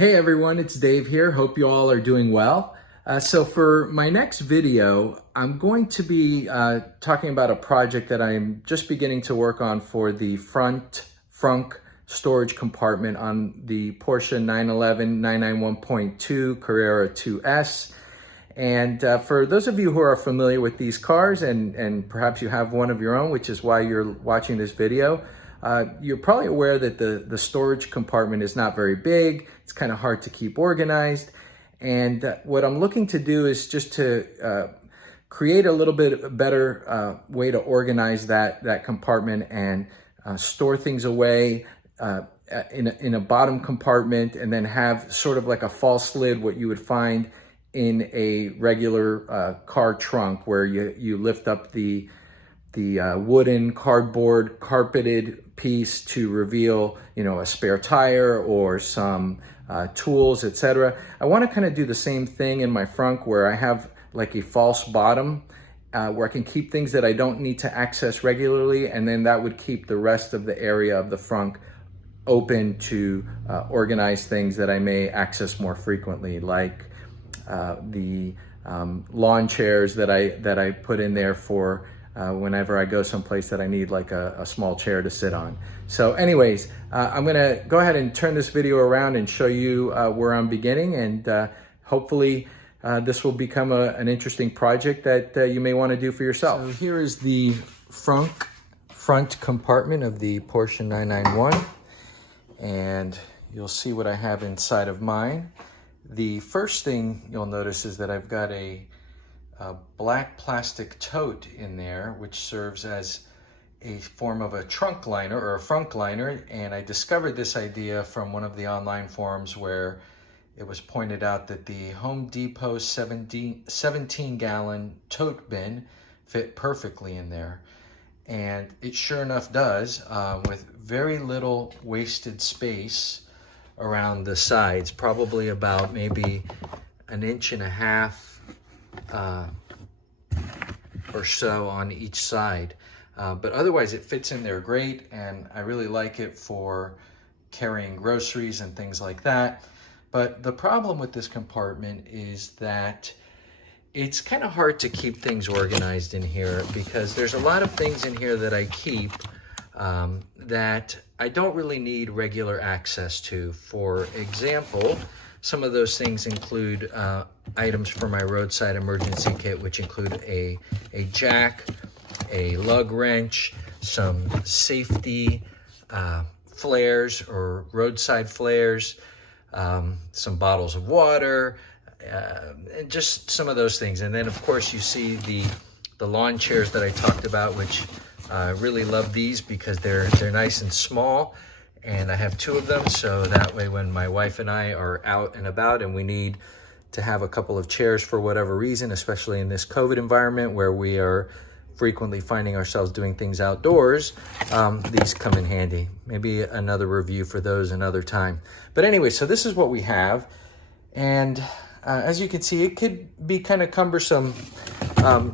Hey everyone, it's Dave here. Hope you all are doing well. So for my next video, I'm going to be talking about a project that I'm just beginning to work on for the Frunk storage compartment on the Porsche 911 991.2 Carrera 2S. And for those of you who are familiar with these cars, and perhaps you have one of your own, which is why you're watching this video, you're probably aware that the storage compartment is not very big. It's kind of hard to keep organized. And what I'm looking to do is just to create a little bit better way to organize that compartment and store things away in a bottom compartment, and then have sort of like a false lid, what you would find in a regular car trunk, where you lift up the wooden, cardboard, carpeted piece to reveal, a spare tire or some tools, etc. I want to kind of do the same thing in my Frunk, where I have like a false bottom where I can keep things that I don't need to access regularly, and then that would keep the rest of the area of the Frunk open to organize things that I may access more frequently, like the lawn chairs that I put in there for whenever I go someplace that I need like a small chair to sit on. So anyways, I'm gonna go ahead and turn this video around and show you where I'm beginning, and hopefully this will become an interesting project that you may want to do for yourself. So here is the front compartment of the Porsche 991, and you'll see what I have inside of mine. The first thing you'll notice is that I've got a black plastic tote in there, which serves as a form of a trunk liner or a Frunk liner. And I discovered this idea from one of the online forums, where it was pointed out that the Home Depot 17-gallon tote bin fit perfectly in there. And it sure enough does, with very little wasted space around the sides, probably about maybe 1.5 inches or so on each side. But otherwise it fits in there great, and I really like it for carrying groceries and things like that. But the problem with this compartment is that it's kind of hard to keep things organized in here, because there's a lot of things in here that I keep that I don't really need regular access to. For example, some of those things include items for my roadside emergency kit, which include a jack, a lug wrench, some safety flares or roadside flares, some bottles of water, and just some of those things. And then of course you see the lawn chairs that I talked about, which I really love these because they're nice and small, and I have 2 of them, so that way when my wife and I are out and about and we need to have a couple of chairs for whatever reason, especially in this COVID environment where we are frequently finding ourselves doing things outdoors, these come in handy. Maybe another review for those another time. But anyway, so this is what we have, and as you can see, it could be kind of cumbersome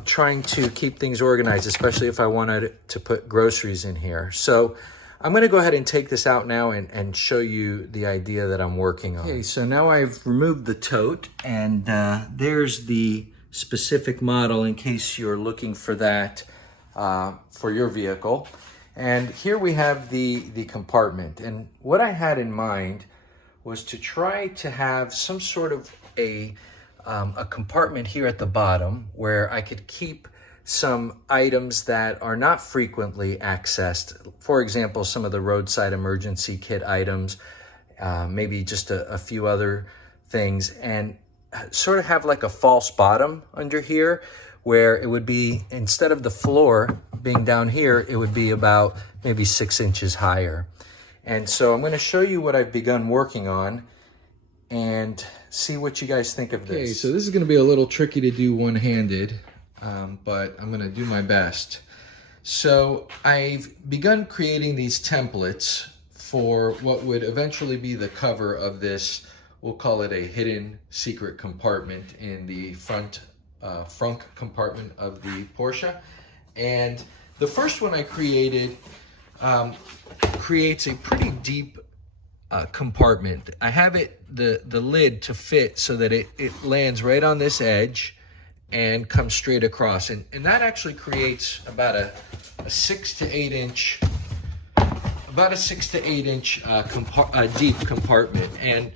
trying to keep things organized, especially if I wanted to put groceries in here. So I'm going to go ahead and take this out now and show you the idea that I'm working on. Okay, so now I've removed the tote, and there's the specific model in case you're looking for that for your vehicle. And here we have the compartment. And what I had in mind was to try to have some sort of a compartment here at the bottom where I could keep some items that are not frequently accessed. For example, some of the roadside emergency kit items, maybe just a few other things, and sort of have like a false bottom under here, where it would be, instead of the floor being down here, it would be about maybe 6 inches higher. And so I'm going to show you what I've begun working on and see what you guys think of this. Okay, so this is going to be a little tricky to do one-handed, but I'm going to do my best. So I've begun creating these templates for what would eventually be the cover of this. We'll call it a hidden secret compartment in the Frunk compartment of the Porsche. And the first one I created creates a pretty deep compartment. I have it, the lid to fit so that it lands right on this edge and comes straight across. And that actually creates about a 6 to 8 inch, deep compartment. And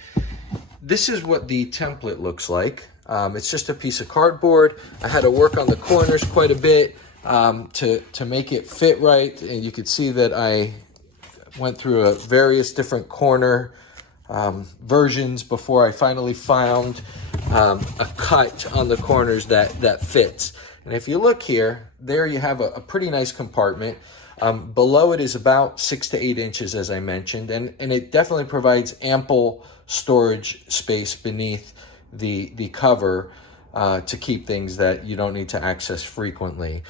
this is what the template looks like. It's just a piece of cardboard. I had to work on the corners quite a bit to make it fit right. And you could see that I went through various different corner versions before I finally found a cut on the corners that fits. And if you look here, there you have a pretty nice compartment. Below it is about 6 to 8 inches, as I mentioned, and it definitely provides ample storage space beneath the cover to keep things that you don't need to access frequently.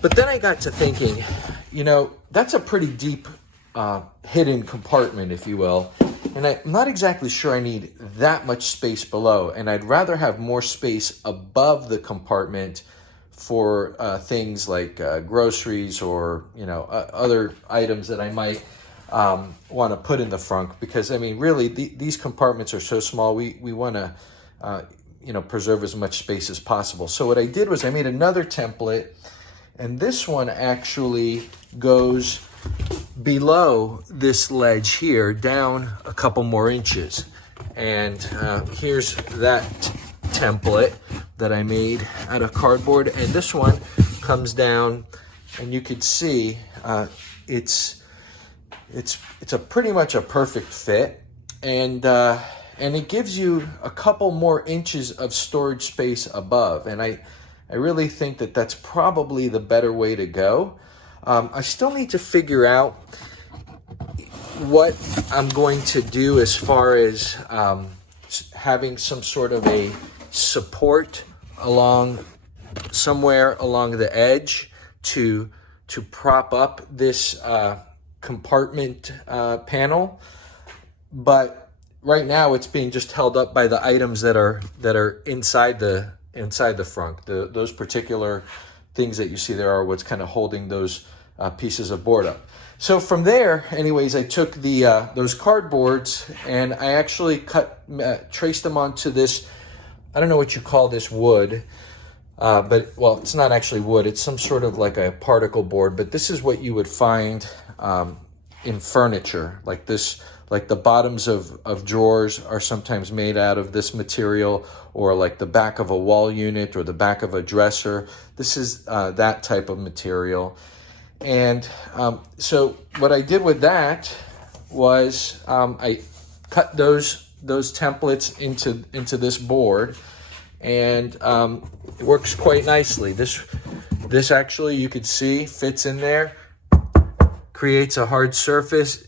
But then I got to thinking, you know, that's a pretty deep hidden compartment, if you will. And I'm not exactly sure I need that much space below. And I'd rather have more space above the compartment for things like groceries or, you know, other items that I might want to put in the frunk. Because, I mean, really, these compartments are so small, we want to, you know, preserve as much space as possible. So what I did was I made another template. And this one actually goes below this ledge here, down a couple more inches. And here's that template that I made out of cardboard. And this one comes down, and you could see it's a pretty much a perfect fit. And it gives you a couple more inches of storage space above. And I really think that that's probably the better way to go. I still need to figure out what I'm going to do as far as having some sort of a support somewhere along the edge to prop up this compartment panel. But right now it's being just held up by the items that are inside the frunk. Those particular things that you see there are what's kind of holding those pieces of board up. So from there, anyways, I took those cardboards and I actually traced them onto this, I don't know what you call this wood, but, well, it's not actually wood. It's some sort of like a particle board, but this is what you would find in furniture like this. Like the bottoms of drawers are sometimes made out of this material, or like the back of a wall unit or the back of a dresser. This is that type of material. And so what I did with that was I cut those templates into this board, and it works quite nicely. This actually, you could see, fits in there, creates a hard surface.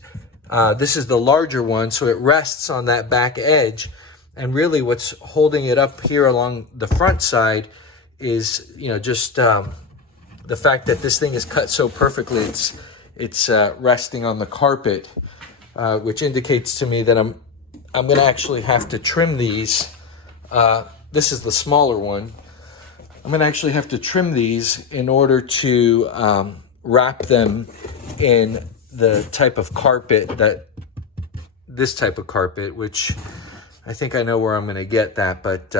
This is the larger one, so it rests on that back edge. And really what's holding it up here along the front side is, you know, just the fact that this thing is cut so perfectly. It's resting on the carpet, which indicates to me that I'm going to actually have to trim these. This is the smaller one. I'm going to actually have to trim these in order to wrap them in the type of carpet this type of carpet, which I think I know where I'm going to get that. But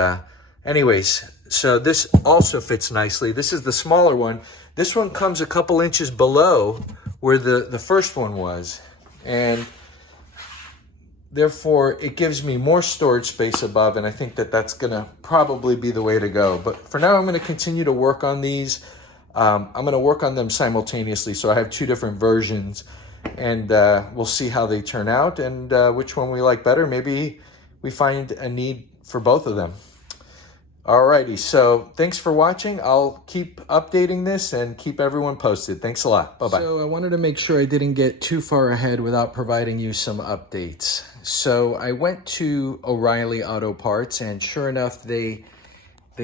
anyways, so this also fits nicely. This is the smaller one. This one comes a couple inches below where the first one was. And therefore, it gives me more storage space above. And I think that that's going to probably be the way to go. But for now, I'm going to continue to work on these. I'm going to work on them simultaneously. So I have two different versions. And we'll see how they turn out and which one we like better. Maybe we find a need for both of them. Alrighty, so thanks for watching. I'll keep updating this and keep everyone posted. Thanks a lot. Bye-bye. So I wanted to make sure I didn't get too far ahead without providing you some updates. So I went to O'Reilly Auto Parts, and sure enough, they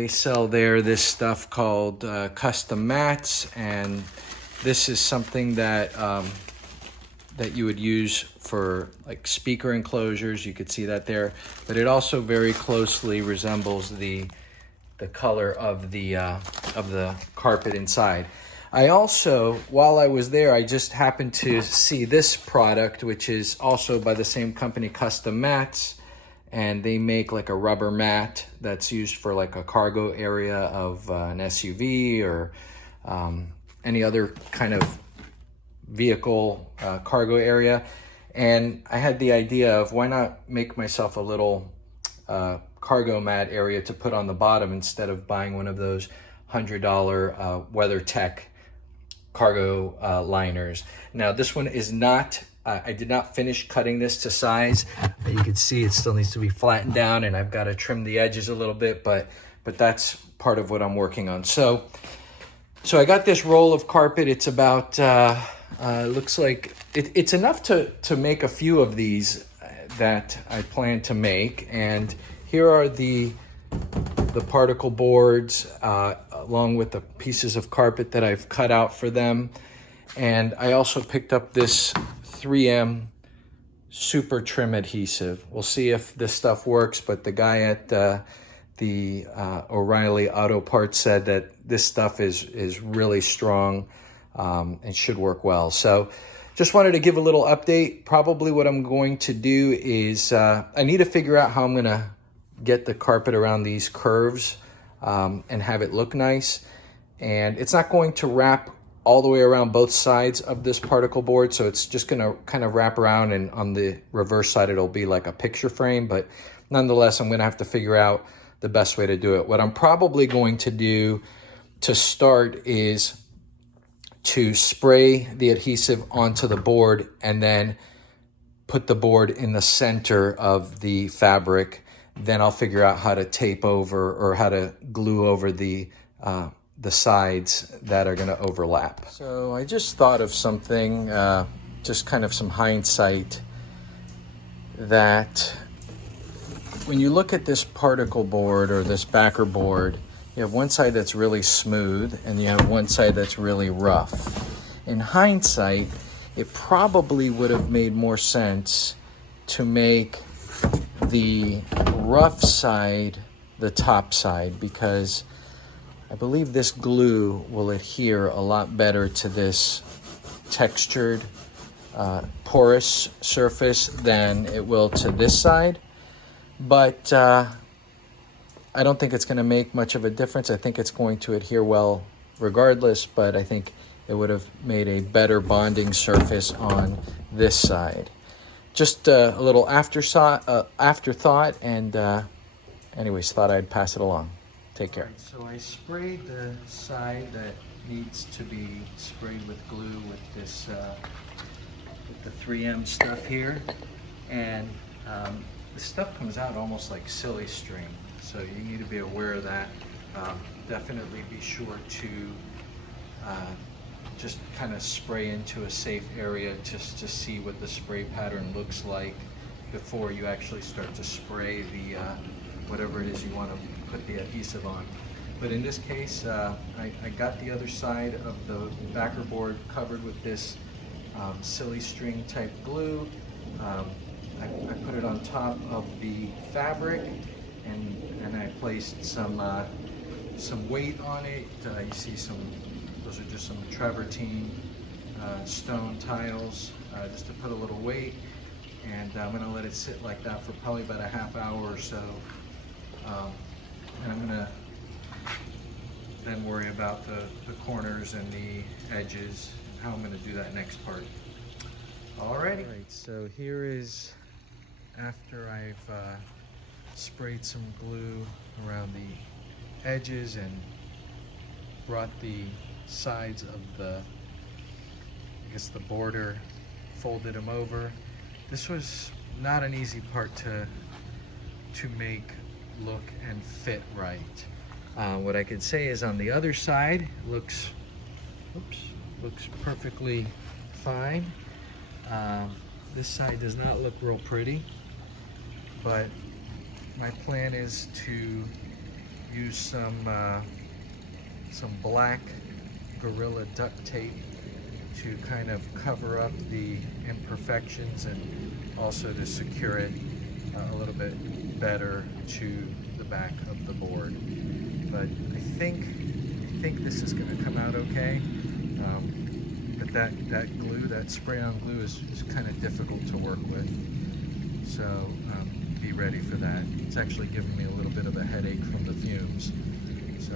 sell there this stuff called custom mats, and this is something that that you would use for like speaker enclosures. You could see that there, but it also very closely resembles the color of the carpet inside. I also, while I was there, I just happened to see this product, which is also by the same company, Custom Mats. And they make like a rubber mat that's used for like a cargo area of an SUV or any other kind of vehicle cargo area. And I had the idea of why not make myself a little cargo mat area to put on the bottom instead of buying one of those $100 WeatherTech cargo liners. Now this one is not, I did not finish cutting this to size. You can see it still needs to be flattened down, and I've got to trim the edges a little bit, but that's part of what I'm working on. So I got this roll of carpet. It's about, looks like it's enough to make a few of these that I plan to make. And here are the particle boards along with the pieces of carpet that I've cut out for them. And I also picked up this 3M super trim adhesive. We'll see if this stuff works, but the guy at the O'Reilly Auto Parts said that this stuff is really strong and should work well. So just wanted to give a little update. Probably what I'm going to do is I need to figure out how I'm gonna get the carpet around these curves and have it look nice. And it's not going to wrap all the way around both sides of this particle board, so it's just gonna kind of wrap around, and on the reverse side it'll be like a picture frame. But nonetheless, I'm gonna have to figure out the best way to do it. What I'm probably going to do to start is to spray the adhesive onto the board and then put the board in the center of the fabric. Then I'll figure out how to tape over or how to glue over the sides that are going to overlap. So I just thought of something, just kind of some hindsight, that when you look at this particle board or this backer board, you have one side that's really smooth and you have one side that's really rough. In hindsight, it probably would have made more sense to make the rough side the top side, because I believe this glue will adhere a lot better to this textured porous surface than it will to this side. But I don't think it's going to make much of a difference. I think it's going to adhere well regardless, but I think it would have made a better bonding surface on this side. Just a little afterthought, and anyways, thought I'd pass it along. Take care. Right, so I sprayed the side that needs to be sprayed with glue with this with the 3M stuff here, and the stuff comes out almost like silly string, so you need to be aware of that. Definitely be sure to just kind of spray into a safe area just to see what the spray pattern looks like before you actually start to spray the whatever it is you want to put the adhesive on. But in this case, I got the other side of the backer board covered with this silly string type glue. I put it on top of the fabric, and I placed some weight on it. You see those are just some travertine stone tiles, just to put a little weight. And I'm gonna let it sit like that for probably about a half hour or so. And I'm gonna then worry about the corners and the edges and how I'm gonna do that next part. Alright, so here is after I've sprayed some glue around the edges and brought the sides of the border, folded them over. This was not an easy part to make look and fit right. What I could say is on the other side looks perfectly fine. This side does not look real pretty, but my plan is to use some black Gorilla duct tape to kind of cover up the imperfections and also to secure it a little bit better to the back of the board. But I think this is going to come out okay. But that glue, that spray-on glue is kind of difficult to work with. So be ready for that. It's actually giving me a little bit of a headache from the fumes. So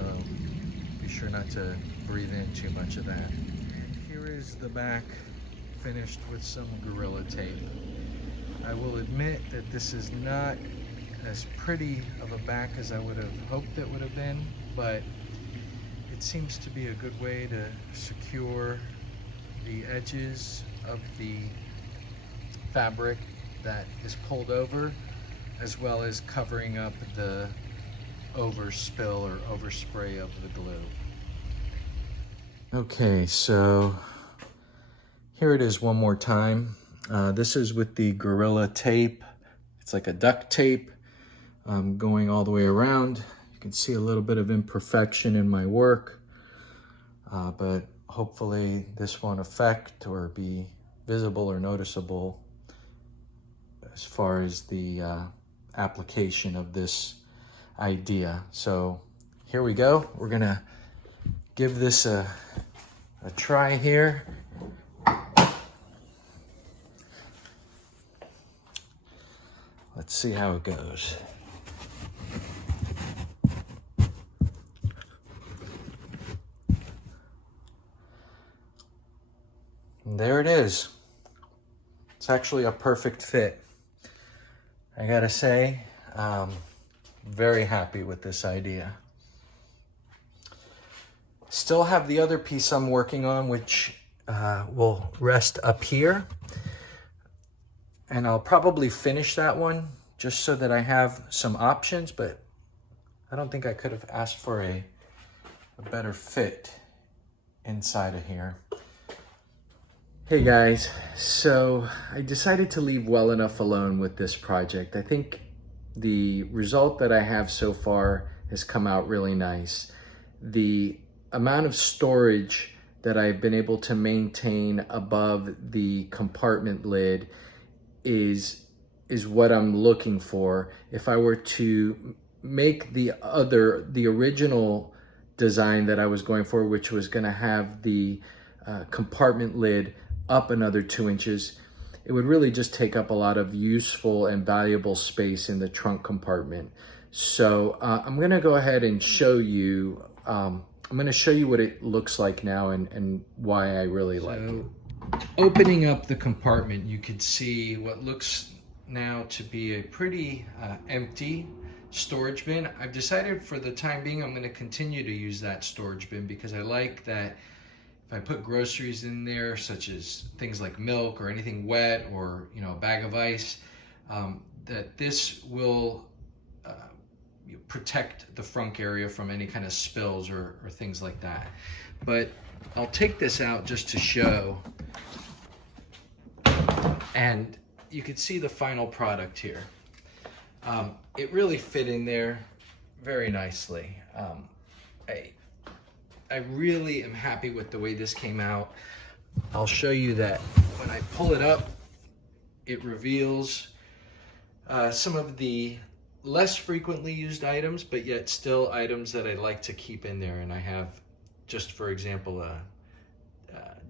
be sure not to breathe in too much of that. And here is the back finished with some Gorilla Tape. I will admit that this is not as pretty of a back as I would have hoped it would have been, but it seems to be a good way to secure the edges of the fabric that is pulled over, as well as covering up the overspill or overspray of the glue. Okay, so here it is one more time. This is with the Gorilla Tape. It's like a duct tape going all the way around. You can see a little bit of imperfection in my work, but hopefully this won't affect or be visible or noticeable as far as the application of this idea. So here we go. We're gonna give this a try here. Let's see how it goes. And there it is. It's actually a perfect fit. I gotta say, very happy with this idea. Still have the other piece I'm working on, which will rest up here. And I'll probably finish that one just so that I have some options, but I don't think I could have asked for a better fit inside of here. Hey guys, so I decided to leave well enough alone with this project. I think the result that I have so far has come out really nice. The amount of storage that I've been able to maintain above the compartment lid is what I'm looking for. If I were to make the original design that I was going for, which was going to have the compartment lid up another 2 inches, it would really just take up a lot of useful and valuable space in the trunk compartment. So I'm going to go ahead and show you. I'm going to show you what it looks like now and why I really like it. Opening up the compartment, you could see what looks now to be a pretty empty storage bin. I've decided for the time being I'm going to continue to use that storage bin because I like that if I put groceries in there, such as things like milk or anything wet or a bag of ice, that this will protect the frunk area from any kind of spills or things like that. But I'll take this out just to show, and you can see the final product here. It really fit in there very nicely. I really am happy with the way this came out. I'll show you that when I pull it up, it reveals some of the less frequently used items, but yet still items that I like to keep in there. And I have, just for example, a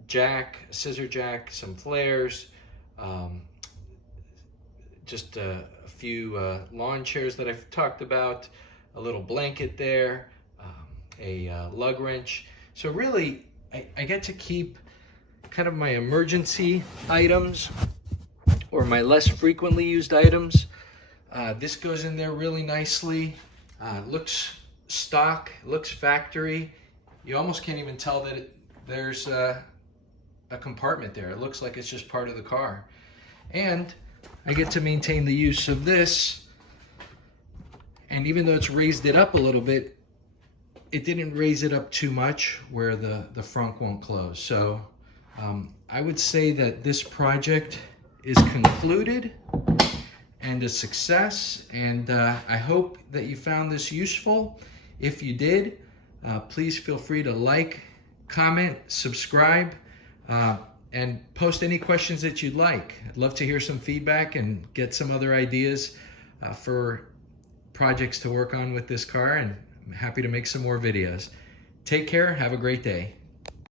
jack, a scissor jack, some flares, just a few lawn chairs that I've talked about, a little blanket there, a lug wrench. So really, I get to keep kind of my emergency items or my less frequently used items. This goes in there really nicely. Looks stock, looks factory. You almost can't even tell that there's a compartment there. It looks like it's just part of the car. And I get to maintain the use of this. And even though it's raised it up a little bit, it didn't raise it up too much where the frunk won't close. So I would say that this project is concluded and a success, and I hope that you found this useful. If you did, please feel free to like, comment, subscribe, and post any questions that you'd like. I'd love to hear some feedback and get some other ideas for projects to work on with this car, and I'm happy to make some more videos. Take care, have a great day.